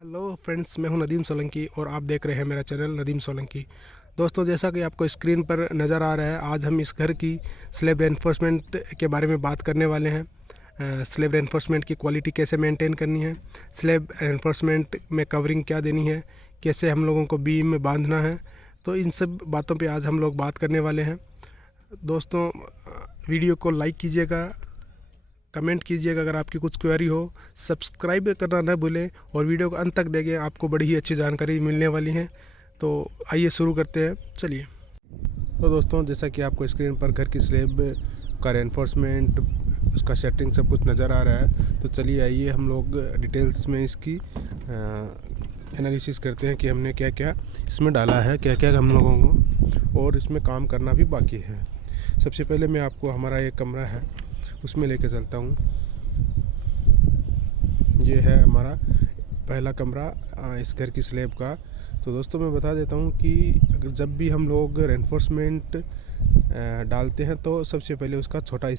Hello friends, मैं हूं नदीम सोलंकी और आप देख रहे हैं मेरा चैनल नदीम सोलंकी। दोस्तों, जैसा कि आपको स्क्रीन पर नज़र आ रहा है, आज हम इस घर की स्लैब रेनफोर्समेंट के बारे में बात करने वाले हैं। स्लैब रेनफोर्समेंट की क्वालिटी कैसे मेंटेन करनी है, स्लैब रेनफोर्समेंट में कवरिंग क्या देनी है, कैसे हम लोगों को बीम में बांधना है, तो इन सब बातों पे आज हम लोग बात करने वाले हैं। दोस्तों, वीडियो को लाइक कीजिएगा, कमेंट कीजिएगा अगर आपकी कुछ क्वेरी हो, सब्सक्राइब करना न भूलें और वीडियो को अंत तक देखें, आपको बड़ी ही अच्छी जानकारी मिलने वाली है। तो आइए शुरू करते हैं, चलिए। तो दोस्तों, जैसा कि आपको स्क्रीन पर घर की स्लैब का रेनफोर्समेंट, उसका सेटिंग सब कुछ नज़र आ रहा है, तो चलिए आइए हम लोग डिटेल्स में इसकी एनालिसिस करते हैं कि हमने क्या क्या इसमें डाला है, क्या क्या हम लोगों को और इसमें काम करना भी बाकी है। सबसे पहले मैं आपको हमारा एक कमरा है उसमें लेके चलता हूँ। ये है हमारा पहला कमरा इस घर की स्लैब का। तो दोस्तों, मैं बता देता हूँ कि अगर जब भी हम लोग रेनफोर्समेंट डालते हैं तो सबसे पहले उसका छोटा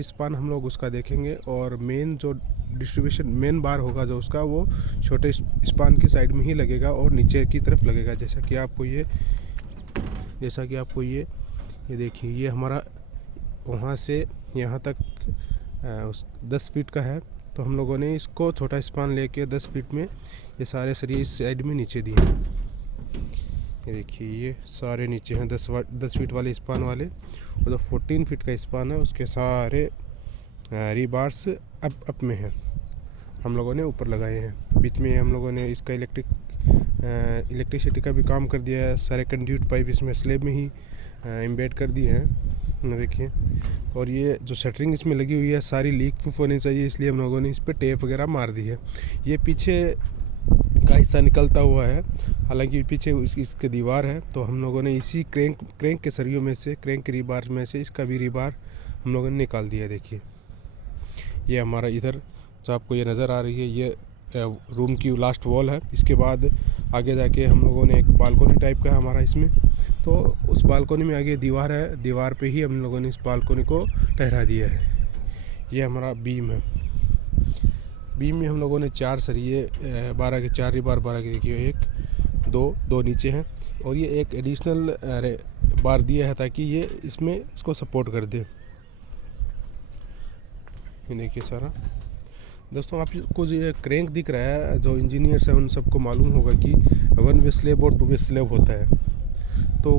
स्पान हम लोग उसका देखेंगे, और मेन जो डिस्ट्रीब्यूशन मेन बार होगा जो उसका, वो छोटे स्पान की साइड में ही लगेगा और नीचे की तरफ लगेगा। जैसा कि आपको ये देखिए, ये हमारा वहाँ से यहाँ तक 10 फीट का है। तो हम लोगों ने इसको छोटा स्पान लेके 10 फीट में ये सारे सरिये इस साइड में नीचे दिए हैं। ये देखिए, ये सारे नीचे हैं 10 फीट वाले स्पान वाले, और जो 14 फीट का स्पान है उसके सारे रीबार्स अप में हैं, हम लोगों ने ऊपर लगाए हैं। बीच में हम लोगों ने इसका इलेक्ट्रिसिटी का भी काम कर दिया है। सारे कंड्यूट पाइप इसमें स्लैब में ही एम्बेड कर दिए हैं, देखिए। और ये जो शटरिंग इसमें लगी हुई है सारी लीक प्रूफ होनी चाहिए, इसलिए हम लोगों ने इस पर टेप वगैरह मार दी है। ये पीछे का हिस्सा निकलता हुआ है, हालांकि पीछे इसके दीवार है, तो हम लोगों ने इसी क्रैंक के सरियों में से, क्रैंक के रीबार में से इसका भी रीबार हम लोगों ने निकाल दिया। देखिए, ये हमारा इधर जो आपको ये नज़र आ रही है, ये रूम की लास्ट वॉल है। इसके बाद आगे जाके हम लोगों ने एक बालकोनी टाइप का है हमारा इसमें, तो उस बालकोनी में आगे दीवार है, दीवार पे ही हम लोगों ने इस बालकोनी को ठहरा दिया है। ये हमारा बीम है। बीम में हम लोगों ने 4 सरिये 12 के 4 रीबार 12 के, देखिए 1 2 नीचे हैं, और ये एक एडिशनल बार दिया है ताकि ये इसको सपोर्ट कर दे। ये देखिए सारा। दोस्तों, आपको जो ये क्रैंक दिख रहा है, जो इंजीनियर्स हैं उन सबको मालूम होगा कि 1 वे स्लैब और 2 वे स्लैब होता है। तो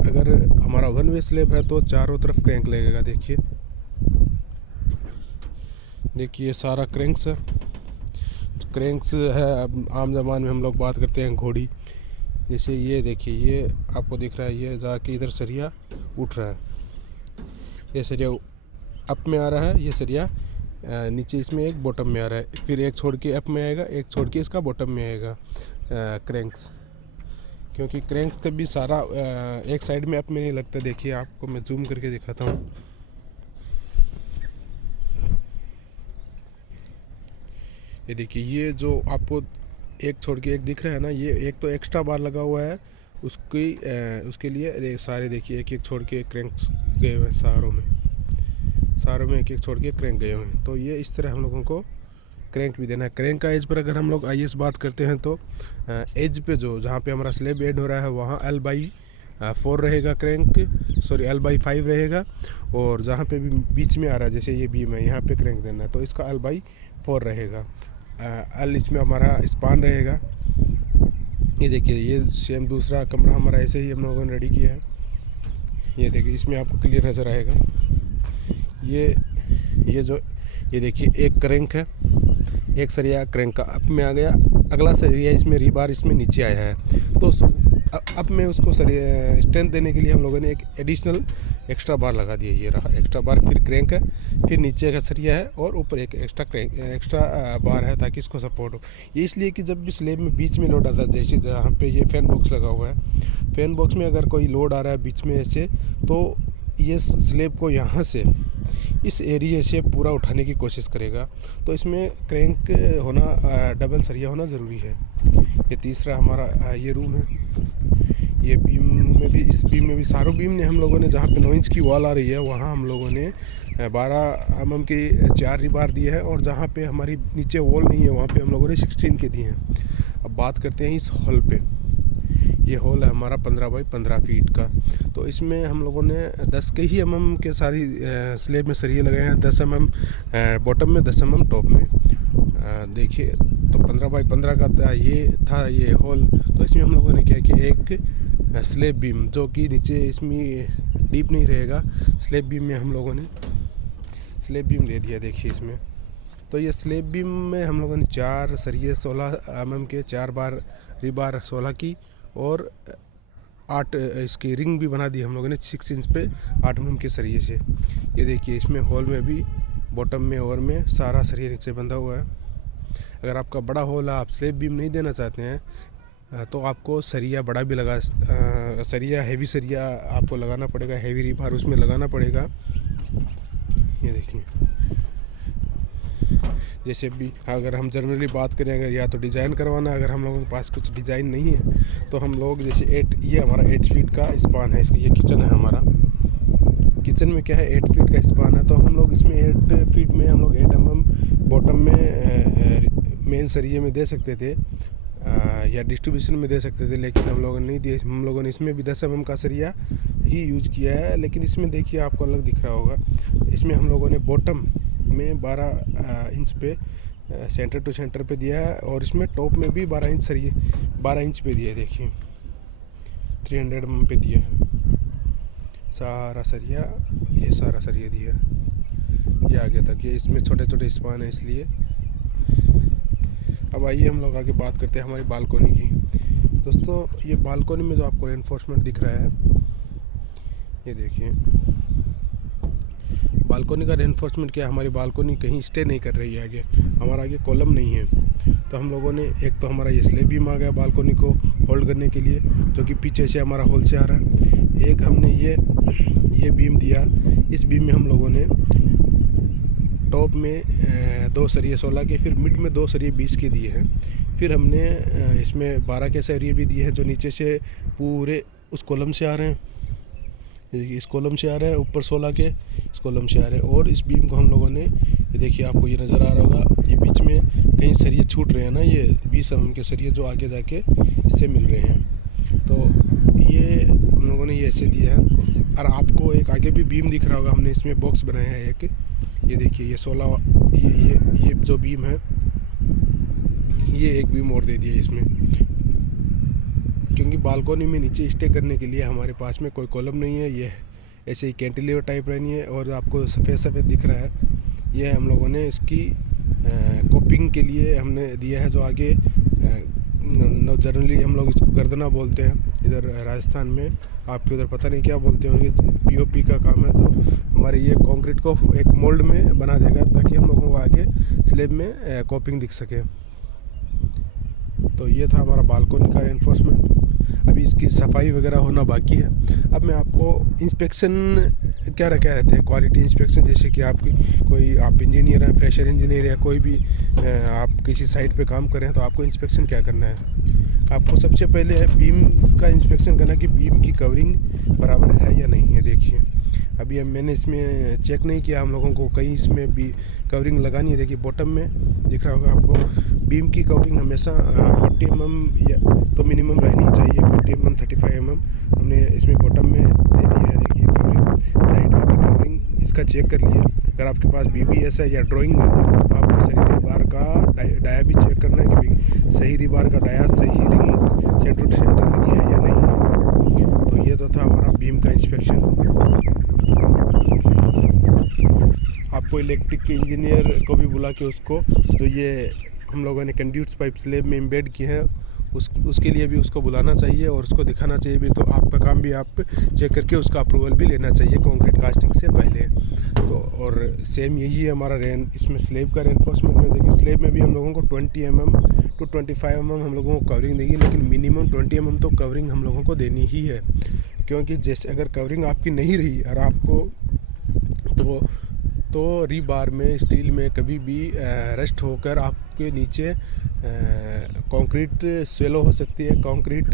अगर हमारा 1 वे स्लैब है तो चारों तरफ क्रैंक लगेगा। देखिए सारा क्रैंक्स है। अब आम ज़बान में हम लोग बात करते हैं घोड़ी। जैसे ये देखिए, ये आपको दिख रहा है, ये जाके इधर सरिया उठ रहा है, ये सरिया अप में आ रहा है, ये सरिया नीचे इसमें एक बॉटम में आ रहा है, फिर एक छोड़ के अप में आएगा, एक छोड़ के इसका बॉटम में आएगा क्रैंक्स। क्योंकि क्रैंक्स कभी सारा एक साइड में अप में नहीं लगता। देखिए, आपको मैं जूम करके दिखाता हूँ। ये देखिए, ये जो आपको एक छोड़ के एक दिख रहा है ना, ये एक तो एक्स्ट्रा बार लगा हुआ है उसके लिए सारे देखिए एक एक छोड़ के क्रैंक्स गए हुए हैं, सारों में एक एक छोड़ के क्रैंक गए हुए हैं। तो ये इस तरह हम लोगों को क्रैंक भी देना है। क्रैंक का एज पर अगर हम लोग आईएस बात करते हैं तो एज पे जहाँ पे हमारा स्लैब ऐड हो रहा है वहाँ L/4 रहेगा L/5 रहेगा, और जहाँ पे भी बीच में आ रहा है, जैसे ये बीम है, यहाँ पे क्रैंक देना है तो इसका L/4 रहेगा। L इसमें हमारा स्पान रहेगा। ये देखिए, ये सेम दूसरा कमरा हमारा ऐसे ही हम लोगों ने रेडी किया है। ये देखिए, इसमें आपको क्लियर नज़र आएगा। ये देखिए, एक क्रैंक है, एक सरिया क्रैंक का अप में आ गया, अगला सरिया इसमें रीबार इसमें नीचे आया है। तो अप में उसको स्ट्रेंथ देने के लिए हम लोगों ने एक एडिशनल एक्स्ट्रा बार लगा दिया। ये रहा एक्स्ट्रा बार, फिर क्रैंक है, फिर नीचे का सरिया है, और ऊपर एक एक्स्ट्रा बार है ताकि इसको सपोर्ट हो। ये इसलिए कि जब भी स्लैब में बीच में लोड आता है, जैसे जहाँ पे ये फैन बॉक्स लगा हुआ है, फैन बॉक्स में अगर कोई लोड आ रहा है बीच में ऐसे, तो ये स्लैब को यहाँ से इस एरिया से पूरा उठाने की कोशिश करेगा। तो इसमें क्रैंक होना, डबल सरिया होना ज़रूरी है। ये तीसरा हमारा ये रूम है। ये बीम में भी, इस बीम में भी, सारों बीम ने हम लोगों ने, जहाँ पे 9 इंच की वॉल आ रही है वहाँ हम लोगों ने 12 mm की 4 रिबार दिए हैं, और जहाँ पे हमारी नीचे वॉल नहीं है वहाँ पे हम लोगों ने 16 के दिए हैं। अब बात करते हैं इस हॉल पे। ये हॉल है हमारा 15 बाई 15 फीट का। तो इसमें हम लोगों ने 10 के ही mm के सारी स्लेब में सरिये लगाए हैं, 10 mm बॉटम में, 10 mm टॉप में। देखिए, तो 15 बाई 15 का था ये हॉल। तो इसमें हम लोगों ने क्या किया, एक स्लेब बीम जो कि नीचे इसमें डीप नहीं रहेगा, स्लेब बीम में हम लोगों ने स्लेब बीम दे दिया। देखिए इसमें, तो ये स्लेब बीम में हम लोगों ने 4 सरिये 16 mm के, 4 बार रिबार 16 की, और 8 इसकी रिंग भी बना दी हम लोगों ने 6 इंच पे 8 mm के सरिये से। ये देखिए, इसमें हॉल में भी बॉटम में और में सारा सरिया नीचे बंधा हुआ है। अगर आपका बड़ा हॉल है, आप स्लेब बीम नहीं देना चाहते हैं, तो आपको सरिया बड़ा भी सरिया, हैवी सरिया आपको लगाना पड़ेगा, हैवी रिबार उसमें लगाना पड़ेगा। ये देखिए, जैसे भी अगर हम जनरली बात करें, अगर या तो डिज़ाइन करवाना, अगर हम लोगों के पास कुछ डिज़ाइन नहीं है तो हम लोग जैसे ये हमारा 8 फीट का स्पान है इसका, ये किचन है हमारा। किचन में क्या है, 8 फीट का स्पान है, तो हम लोग इसमें 8 फीट में हम लोग 8 mm बॉटम में मेन सरिये में दे सकते थे, या डिस्ट्रीब्यूशन में दे सकते थे, लेकिन हम लोगों ने नहीं दिए। हम लोगों ने इसमें भी 10 mm का सरिया ही यूज किया है। लेकिन इसमें देखिए, आपको अलग दिख रहा होगा, इसमें हम लोगों ने बॉटम में 12 इंच पे सेंटर टू सेंटर पे दिया है, और इसमें टॉप में भी 12 इंच सरिये 12 इंच पे दिया है। देखिए 300 mm पे दिया है सारा सरिया, ये सारा सरिया दिया है ये आगे तक। ये इसमें छोटे छोटे स्पान है इसलिए। अब आइए हम लोग आगे बात करते हैं हमारी बालकोनी की। दोस्तों, ये बालकोनी में जो आपको रेनफोर्समेंट दिख रहा है, ये देखिए, बालकोनी का रेनफोर्समेंट क्या है, हमारी बालकोनी कहीं स्टे नहीं कर रही है आगे, हमारा आगे कॉलम नहीं है। तो हम लोगों ने, एक तो हमारा ये स्लेब बीम आ गया बालकोनी को होल्ड करने के लिए, जो कि पीछे से हमारा होल से आ रहा है। एक हमने ये बीम दिया, इस बीम में हम लोगों ने टॉप में 2 सरिये 16 के, फिर मिड में 2 सरिये 20 के दिए हैं। फिर हमने इसमें 12 के सरिये भी दिए हैं, जो नीचे से पूरे उस कॉलम से आ रहे हैं, इस कॉलम से आ रहे हैं, ऊपर 16 के इस कॉलम से आ रहे हैं। और इस बीम को हम लोगों ने, ये देखिए, आपको ये नज़र आ रहा होगा, ये बीच में कहीं सरिये छूट रहे हैं ना, ये 20 mm के सरिये जो आगे जाके इससे मिल रहे हैं। तो ये हम लोगों ने ये ऐसे दिया है। और आपको एक आगे भी बीम दिख रहा होगा, हमने इसमें बॉक्स बनाया है एक, ये देखिए, ये 16 ये जो बीम है, ये एक बीम और दे दिया इसमें, क्योंकि बालकोनी में नीचे स्टे करने के लिए हमारे पास में कोई कॉलम नहीं है। ये ऐसे ही कैंटिलीवर टाइप रहनी है। और आपको सफ़ेद सफ़ेद दिख रहा है, ये हम लोगों ने इसकी कोपिंग के लिए हमने दिया है, जो आगे जनरली हम लोग इसको गर्दना बोलते हैं इधर राजस्थान में, आपके उधर पता नहीं क्या बोलते होंगे। पीओपी का काम है, तो हमारे ये कंक्रीट को एक मोल्ड में बना देगा, ताकि हम लोगों को आगे स्लेब में कोपिंग दिख सके। तो ये था हमारा बालकोनी का रेनफोर्समेंट। अभी इसकी सफाई वगैरह होना बाकी है। अब मैं आपको इंस्पेक्शन क्या रहते हैं, क्वालिटी इंस्पेक्शन, जैसे कि आप इंजीनियर हैं, फ्रेशर इंजीनियर या कोई भी आप किसी साइट पे काम कर रहे हैं, तो आपको इंस्पेक्शन क्या करना है। आपको सबसे पहले बीम का इंस्पेक्शन करना कि बीम की कवरिंग बराबर है या नहीं है। देखिए, अभी मैंने इसमें चेक नहीं किया, हम लोगों को कहीं इसमें भी कवरिंग लगानी है। देखिए बॉटम में दिख रहा होगा आपको, बीम की कवरिंग हमेशा 40 mm या तो मिनिमम रहनी चाहिए, 40 mm 35 mm हमने इसमें बॉटम में दे दिया है। देखिए कवरिंग, साइड में भी कवरिंग इसका चेक कर लिया। अगर आपके पास BBS है या ड्राइंग है, तो आपको सही रिबार का डाया भी चेक करना है कि सही रिबार का डाया, सही रिंग सेंटर टू सेंटर लगी है या नहीं है। तो ये तो था हमारा बीम का इंस्पेक्शन। आपको इलेक्ट्रिक के इंजीनियर को भी बुला के उसको, जो ये हम लोगों ने कंड्यूट्स पाइप स्लेब में एम्बेड किए हैं, उसके लिए भी उसको बुलाना चाहिए और उसको दिखाना चाहिए भी। तो आपका काम भी आप चेक करके उसका अप्रूवल भी लेना चाहिए कंक्रीट कास्टिंग से पहले। तो और सेम यही है हमारा इसमें स्लेब का रेनफोर्समेंट में। देखिए स्लेब में भी हम लोगों को 20 mm to 25 mm हम लोगों को कवरिंग देगी, लेकिन मिनिमम 20 mm तो कवरिंग हम लोगों को देनी ही है। क्योंकि जैसे अगर कवरिंग आपकी नहीं रही और आपको, तो तो रीबार में, स्टील में कभी भी रस्ट होकर आपके नीचे कंक्रीट स्वेलो हो सकती है, कंक्रीट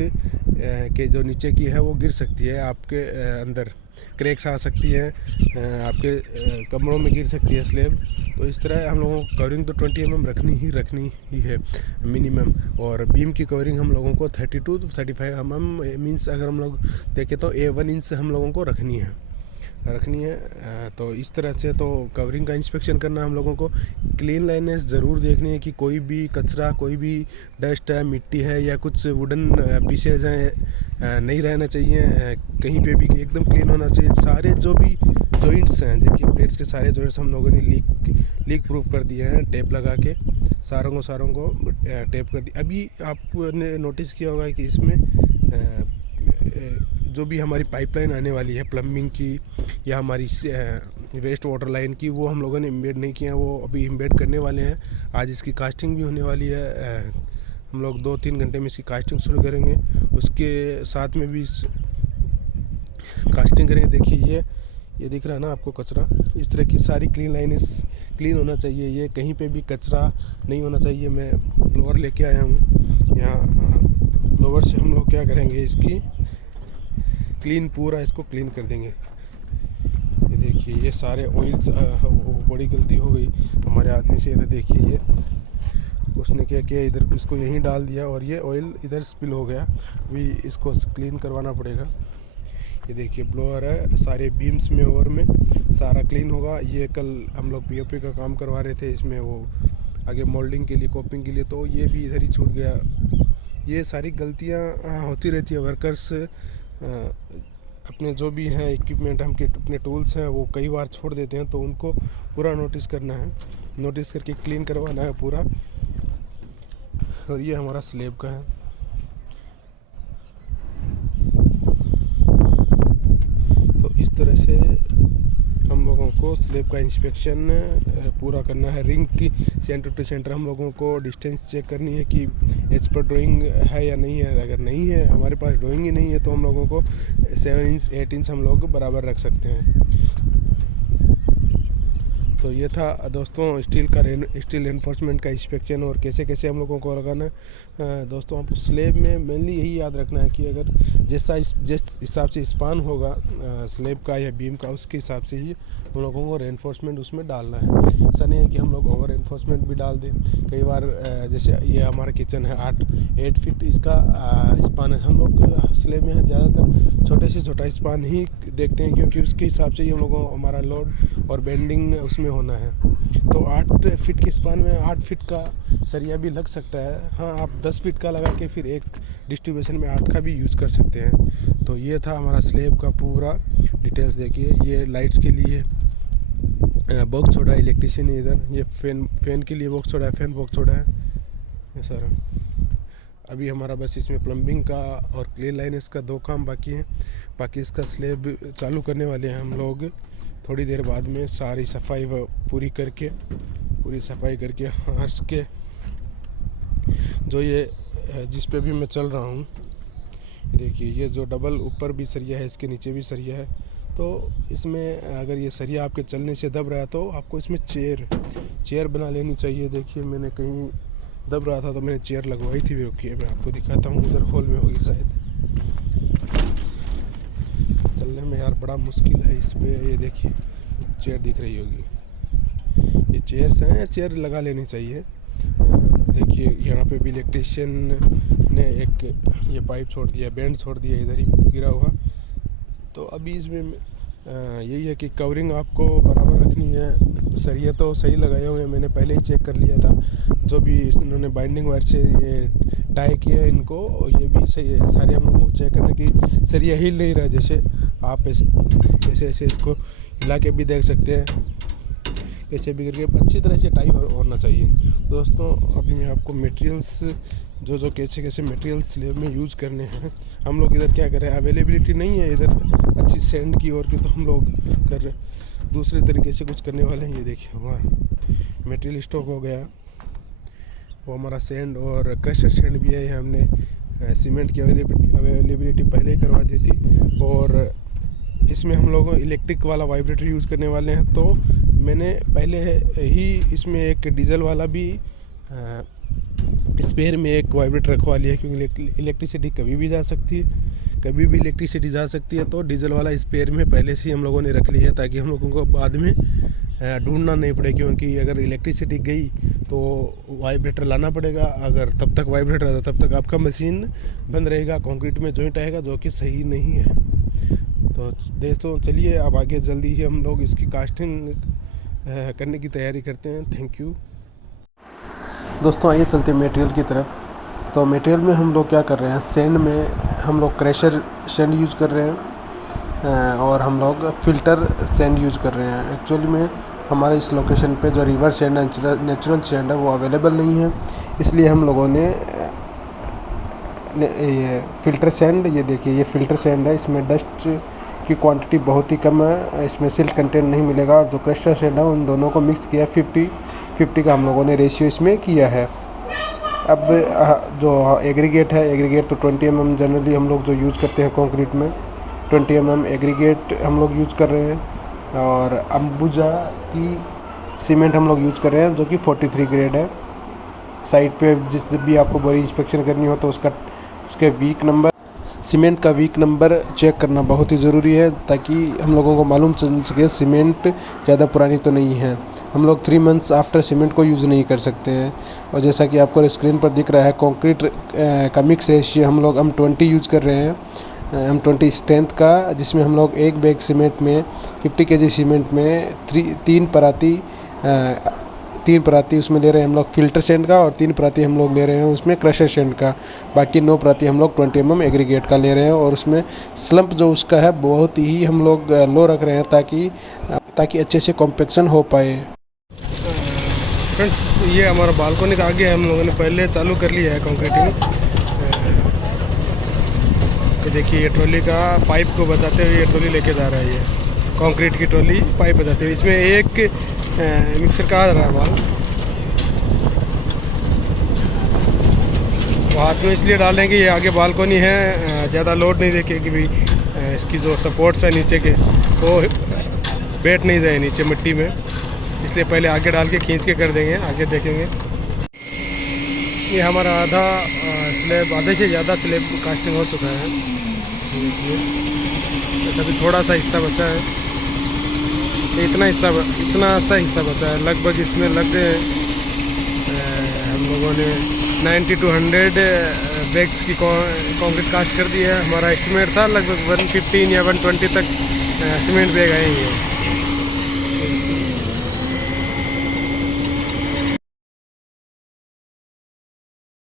के जो नीचे की है वो गिर सकती है, आपके अंदर क्रैक्स आ सकती है, आपके कमरों में गिर सकती है स्लेब। तो इस तरह हम लोगों को कवरिंग तो 20 mm रखनी ही है मिनिमम। और बीम की कवरिंग हम लोगों को 30 to 35 mm मीन्स अगर हम लोग देखें तो 1 इंच हम लोगों को रखनी है। तो इस तरह से तो कवरिंग का इंस्पेक्शन करना हम लोगों को। क्लीन लाइनेस ज़रूर देखनी है कि कोई भी कचरा, कोई भी डस्ट है, मिट्टी है या कुछ वुडन पीसेज हैं नहीं रहना चाहिए कहीं पे भी, एकदम क्लीन होना चाहिए। सारे जो भी जॉइंट्स हैं, देखिए प्लेट्स के सारे जॉइंट्स हम लोगों ने लीक प्रूफ कर दिए हैं टेप लगा के, सारों को टेप कर दिया। अभी आपने नोटिस किया होगा कि इसमें जो भी हमारी पाइपलाइन आने वाली है प्लम्बिंग की या हमारी वेस्ट वाटर लाइन की, वो हम लोगों ने इम्बेड नहीं किया, वो अभी इम्बेड करने वाले हैं। आज इसकी कास्टिंग भी होने वाली है, हम लोग 2-3 घंटे में इसकी कास्टिंग शुरू करेंगे। उसके साथ में भी कास्टिंग करेंगे। देखिए ये दिख रहा है ना आपको कचरा, इस तरह की सारी क्लीन लाइनें क्लीन होना चाहिए, ये कहीं पे भी कचरा नहीं होना चाहिए। मैं ब्लोअर लेके आया हूँ यहाँ, ब्लोअर से हम लोग क्या करेंगे, इसकी क्लीन, पूरा इसको क्लीन कर देंगे। ये देखिए ये सारे ऑयल्स, बड़ी गलती हो गई हमारे आदमी से। इधर देखिए ये उसने क्या किया, इधर इसको यहीं डाल दिया और ये ऑयल इधर स्पिल हो गया। अभी इसको क्लीन करवाना पड़ेगा। ये देखिए ब्लोअर है, सारे बीम्स में और में सारा क्लीन होगा। ये कल हम लोग पीओपी का काम करवा रहे थे, इसमें वो आगे मोल्डिंग के लिए, कोपिंग के लिए, तो ये भी इधर ही छूट गया। ये सारी गलतियाँ होती रहती है। वर्कर्स अपने जो भी हैं इक्विपमेंट, हम अपने टूल्स हैं, वो कई बार छोड़ देते हैं, तो उनको पूरा नोटिस करना है, नोटिस करके क्लीन करवाना है पूरा। और ये हमारा स्लेब का है। तो इस तरह से हम लोगों को स्लेब का इंस्पेक्शन पूरा करना है। रिंग की सेंटर टू सेंटर हम लोगों को डिस्टेंस चेक करनी है कि एज पर ड्राइंग है या नहीं है। अगर नहीं है, हमारे पास ड्राइंग ही नहीं है, तो हम लोगों को 7 इंच 8 इंच हम लोग बराबर रख सकते हैं। तो ये था दोस्तों स्टील एनफोर्समेंट का इंस्पेक्शन और कैसे कैसे हम लोगों को लगाना है। दोस्तों आपको स्लेब में मेनली यही याद रखना है कि अगर जिस हिसाब से स्पान होगा स्लेब का या बीम का, उसके हिसाब से ही हम लोगों को रेनफोर्समेंट उसमें डालना है। ऐसा नहीं है कि हम लोग ओवर रेनफोर्समेंट भी डाल दें। कई बार जैसे ये हमारा किचन है 8 फीट इसका स्पान है। हम लोग स्लेब में ज़्यादातर छोटे से छोटा स्पान ही देखते हैं, क्योंकि उसके हिसाब से ही हम लोगों को हमारा लोड और बेंडिंग उसमें होना है। तो 8 फीट के स्पान में 8 फीट का सरिया भी लग सकता है। हाँ, आप 10 फीट का लगा के फिर एक डिस्ट्रीब्यूशन में 8 का भी यूज़ कर सकते हैं। तो ये था हमारा स्लेब का पूरा डिटेल्स। देखिए ये लाइट्स के लिए बॉक्स छोड़ा है, इलेक्ट्रिशियन इधर, ये फैन के लिए बॉक्स छोड़ा है, फैन बॉक्स छोड़ा है ये सारा। अभी हमारा बस इसमें प्लम्बिंग का और क्लीन लाइनेस का 2 काम बाकी है। बाकी इसका स्लेब चालू करने वाले हैं हम लोग थोड़ी देर बाद में। सारी सफाई पूरी सफाई करके हर्ष के जो ये जिस पे भी मैं चल रहा हूँ, देखिए ये जो डबल ऊपर भी सरिया है, इसके नीचे भी सरिया है। तो इसमें अगर ये सरिया आपके चलने से दब रहा है तो आपको इसमें चेयर बना लेनी चाहिए। देखिए मैंने कहीं दब रहा था तो मैंने चेयर लगवाई थी। रुकिए मैं आपको दिखाता हूँ, उधर हॉल में होगी शायद। चलने में यार बड़ा मुश्किल है इस पे। ये देखिए चेयर दिख रही होगी, ये चेयर्स हैं, चेयर लगा लेनी चाहिए। देखिए यहाँ पे भी इलेक्ट्रिशियन ने एक ये पाइप छोड़ दिया, बैंड छोड़ दिया, इधर ही गिरा हुआ। तो अभी इसमें यही है कि कवरिंग आपको बराबर रखनी है। सरिया तो सही लगाए हुए हैं, मैंने पहले ही चेक कर लिया था। जो भी इन्होंने बाइंडिंग वायर से ये टाई किया है इनको, ये भी सही है। सारे हम लोगों को चेक करने की सरिया हिल नहीं रहा, जैसे आप ऐसे इसको हिला के भी देख सकते हैं, कैसे भी करके अच्छी तरह से टाई होना चाहिए। दोस्तों अभी मैं आपको मटेरियल्स जो कैसे मटेरियल्स स्लेब में यूज़ करने हैं, हम लोग इधर क्या कर रहे हैं, अवेलेबिलिटी नहीं है इधर अच्छी सैंड की, और की तो हम लोग दूसरे तरीके से कुछ करने वाले हैं। ये देखिए हमारा मटेरियल स्टॉक हो गया, वो हमारा सैंड और क्रशर सैंड भी है। हमने सीमेंट की अवेलेबिलिटी पहले ही करवा दी थी। और इसमें हम लोग इलेक्ट्रिक वाला वाइब्रेटर यूज़ करने वाले हैं। तो मैंने पहले ही इसमें एक डीजल वाला भी स्पेयर में एक वाइब्रेटर रखवा लिया, क्योंकि इलेक्ट्रिसिटी कभी भी जा सकती है, कभी भी इलेक्ट्रिसिटी जा सकती है। तो डीजल वाला स्पेयर में पहले से ही हम लोगों ने रख लिया है, ताकि हम लोगों को बाद में ढूंढना नहीं पड़े, क्योंकि अगर इलेक्ट्रिसिटी गई तो वाइब्रेटर लाना पड़ेगा। अगर तब तक वाइब्रेटर आता तब तक आपका मशीन बंद रहेगा, कंक्रीट में जॉइंट आएगा, जो कि सही नहीं है। तो दोस्तों चलिए अब आगे जल्दी ही हम लोग इसकी कास्टिंग करने की तैयारी करते हैं। थैंक यू दोस्तों। आइए चलते हैं मटेरियल की तरफ। तो मटेरियल में हम लोग क्या कर रहे हैं, सैंड में हम लोग क्रशर सैंड यूज़ कर रहे हैं और हम लोग फ़िल्टर सैंड यूज़ कर रहे हैं। एक्चुअली में हमारे इस लोकेशन पे जो रिवर सैंड नेचुरल सैंड है वो अवेलेबल नहीं है, इसलिए हम लोगों ने ये फ़िल्टर सैंड, ये देखिए ये फ़िल्टर सैंड है, इसमें डस्ट की क्वांटिटी बहुत ही कम है, इसमें सिल्ट कंटेंट नहीं मिलेगा। और जो क्रशर सैंड है उन दोनों को मिक्स किया, 50-50 का हम लोगों ने रेशियो इसमें किया है। अब जो एग्रीगेट है, एग्रीगेट तो 20 mm जनरली हम लोग जो यूज़ करते हैं कंक्रीट में, 20 mm एग्रीगेट हम लोग यूज़ कर रहे हैं। और अंबुजा की सीमेंट हम लोग यूज़ कर रहे हैं, जो कि 43 ग्रेड है। साइट पे जिस भी आपको बोरी इंस्पेक्शन करनी हो तो उसके वीक नंबर, सीमेंट का वीक नंबर चेक करना बहुत ही ज़रूरी है, ताकि हम लोगों को मालूम चल सके सीमेंट ज़्यादा पुरानी तो नहीं है। हम लोग 3 मंथ्स आफ्टर सीमेंट को यूज़ नहीं कर सकते हैं। और जैसा कि आपको स्क्रीन पर दिख रहा है, कंक्रीट का मिक्स रेशियो हम लोग M20 यूज़ कर रहे हैं, M20 स्ट्रेंथ का, जिसमें हम लोग एक बैग सीमेंट में 50 kg सीमेंट में तीन पराती उसमें ले रहे हैं हम लोग फ़िल्टर सैंड का, और 3 पराती हम लोग ले रहे हैं उसमें क्रशर सैंड का। बाकी 9 पराती हम लोग 20 mm एग्रीगेट का ले रहे हैं। और उसमें स्लंप जो उसका है बहुत ही हम लोग लो रख रहे हैं, ताकि अच्छे से कॉम्पैक्शन हो पाए। फ्रेंड्स, ये हमारा बालकोनी का आगे हम लोगों ने पहले चालू कर लिया है कंक्रीटिंग। तो देखिए ये ट्रॉली का पाइप को बचाते हुए ये ट्रॉली लेके जा रहा है, ये कंक्रीट की ट्रॉली पाइप बचाते हुए। इसमें एक मिक्सर का आ रहा है माल, वो हाथ में इसलिए डालेंगे, ये आगे बालकोनी है, ज़्यादा लोड नहीं देखे कि भाई इसकी जो सपोर्ट्स है नीचे के वो बैठ नहीं जाए नीचे मिट्टी में, इसलिए पहले आगे डाल के खींच के कर देंगे, आगे देखेंगे। ये हमारा आधा स्लैब, आधे से ज़्यादा स्लैब कास्टिंग हो चुका है। अभी थोड़ा सा हिस्सा बचा है, इतना सा हिस्सा बचा है। लगभग इसमें लग गए हम लोगों ने 90 to 100 बैग्स की कंक्रीट कास्ट कर दी है। हमारा एस्टिमेट था लगभग 115 या 120 तक सीमेंट बैग आएंगे।